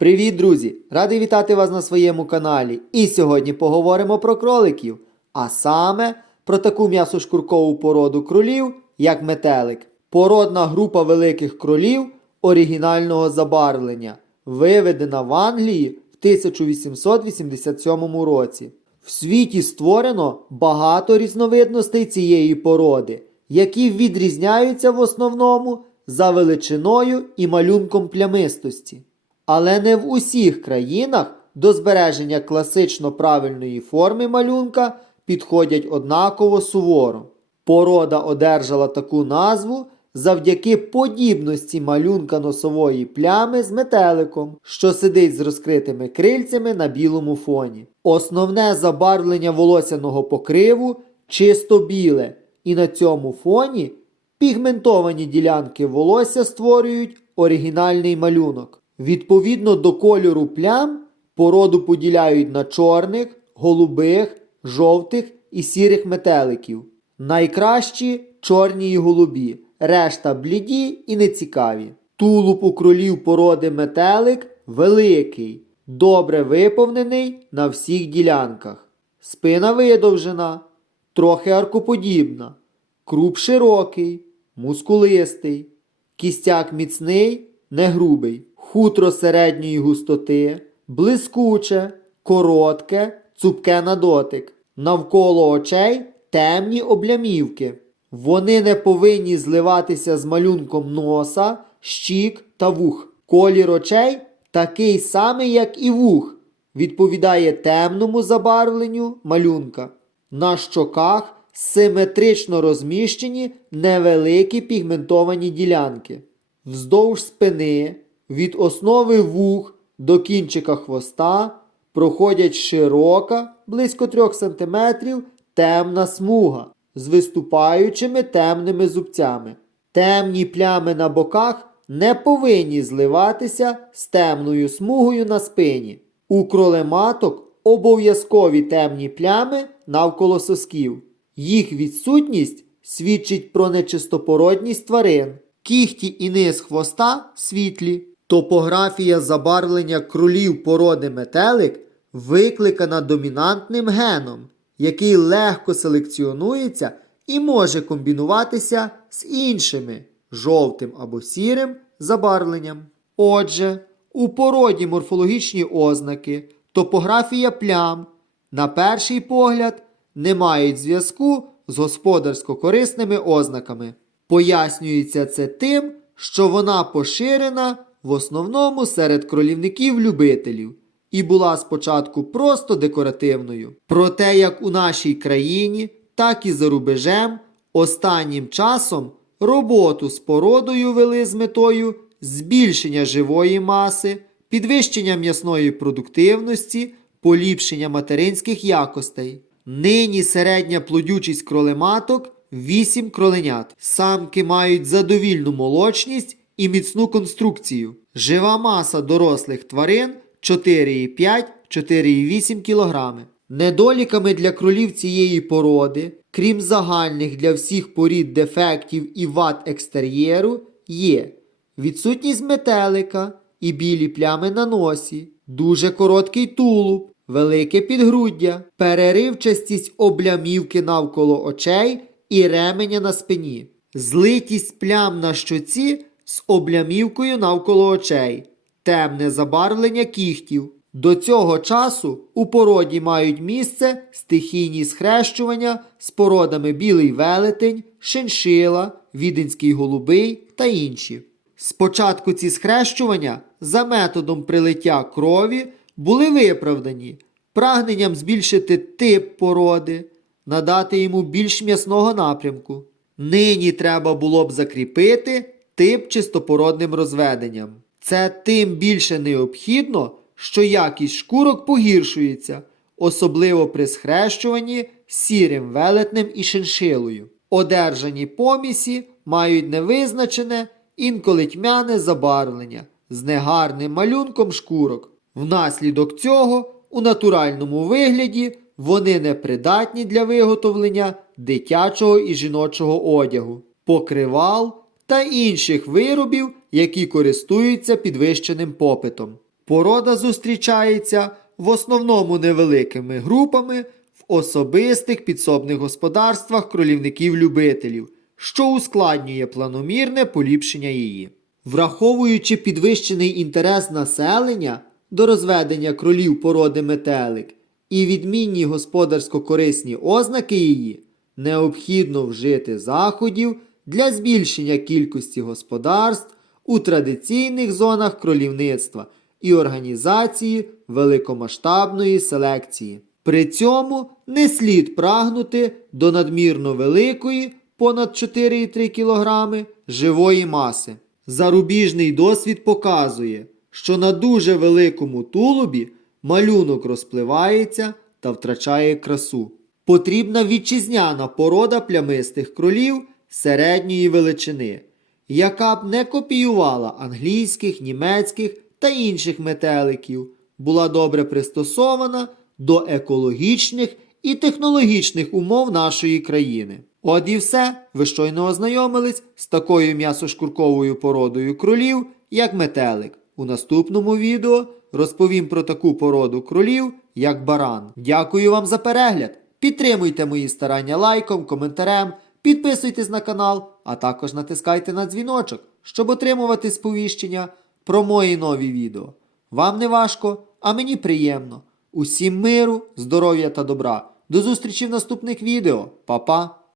Привіт, друзі! Радий вітати вас на своєму каналі. І сьогодні поговоримо про кроликів, а саме про таку м'ясошкуркову породу кролів, як метелик. Породна група великих кролів оригінального забарвлення, виведена в Англії в 1887 році. В світі створено багато різновидностей цієї породи, які відрізняються в основному за величиною і малюнком плямистості. Але не в усіх країнах до збереження класично правильної форми малюнка підходять однаково суворо. Порода одержала таку назву завдяки подібності малюнка носової плями з метеликом, що сидить з розкритими крильцями на білому фоні. Основне забарвлення волосяного покриву чисто біле, і на цьому фоні пігментовані ділянки волосся створюють оригінальний малюнок. Відповідно до кольору плям породу поділяють на чорних, голубих, жовтих і сірих метеликів. Найкращі чорні і голубі, решта бліді і нецікаві. Тулуб у кролів породи метелик великий, добре виповнений на всіх ділянках. Спина видовжена, трохи аркоподібна, круп широкий, мускулистий, кістяк міцний, не грубий, хутро середньої густоти, блискуче, коротке, цупке на дотик. Навколо очей темні облямівки. Вони не повинні зливатися з малюнком носа, щік та вух. Колір очей такий самий, як і вух, відповідає темному забарвленню малюнка. На щоках симетрично розміщені невеликі пігментовані ділянки. Вздовж спини від основи вух до кінчика хвоста проходять широка, близько 3 см, темна смуга з виступаючими темними зубцями. Темні плями на боках не повинні зливатися з темною смугою на спині. У кролематок обов'язкові темні плями навколо сосків. Їх відсутність свідчить про нечистопородність тварин. Кіхті і низ хвоста світлі. Топографія забарвлення кролів породи метелик викликана домінантним геном, який легко селекціонується і може комбінуватися з іншими жовтим або сірим забарвленням. Отже, у породі морфологічні ознаки, топографія плям, на перший погляд, не мають зв'язку з господарсько-корисними ознаками. Пояснюється це тим, що вона поширена в основному серед кролівників-любителів і була спочатку просто декоративною. Проте як у нашій країні, так і за рубежем останнім часом роботу з породою вели з метою збільшення живої маси, підвищення м'ясної продуктивності, поліпшення материнських якостей. Нині середня плодючість кролематок 8 кроленят. Самки мають задовільну молочність і міцну конструкцію. Жива маса дорослих тварин 4,5-4,8 кг. Недоліками для кролів цієї породи, крім загальних для всіх порід дефектів і вад екстер'єру, є відсутність метелика і білі плями на носі, дуже короткий тулуб, велике підгруддя, переривчастість облямівки навколо очей і ременя на спині, злитість плям на щоці з облямівкою навколо очей, темне забарвлення кіхтів. До цього часу у породі мають місце стихійні схрещування з породами білий велетень, шиншила, віденський голубий та інші. Спочатку ці схрещування за методом прилиття крові були виправдані прагненням збільшити тип породи, надати йому більш м'ясного напрямку. Нині треба було б закріпити тип чистопородним розведенням. Це тим більше необхідно, що якість шкурок погіршується, особливо при схрещуванні сірим велетнем і шиншилою. Одержані помісі мають невизначене, інколи тьмяне забарвлення з негарним малюнком шкурок. Внаслідок цього у натуральному вигляді вони непридатні для виготовлення дитячого і жіночого одягу, покривал та інших виробів, які користуються підвищеним попитом. Порода зустрічається в основному невеликими групами в особистих підсобних господарствах кролівників-любителів, що ускладнює планомірне поліпшення її. Враховуючи підвищений інтерес населення до розведення кролів породи метелик і відмінні господарсько-корисні ознаки її, необхідно вжити заходів для збільшення кількості господарств у традиційних зонах кролівництва і організації великомасштабної селекції. При цьому не слід прагнути до надмірно великої, понад 4,3 кг живої маси. Зарубіжний досвід показує, що на дуже великому тулубі малюнок розпливається та втрачає красу. Потрібна вітчизняна порода плямистих кролів середньої величини, яка б не копіювала англійських, німецьких та інших метеликів, була добре пристосована до екологічних і технологічних умов нашої країни. От і все, ви щойно ознайомились з такою м'ясошкурковою породою кролів, як метелик. У наступному відео розповім про таку породу кролів, як баран. Дякую вам за перегляд! Підтримуйте мої старання лайком, коментарем, підписуйтесь на канал, а також натискайте на дзвіночок, щоб отримувати сповіщення про мої нові відео. Вам не важко, а мені приємно. Усім миру, здоров'я та добра. До зустрічі в наступних відео. Па-па!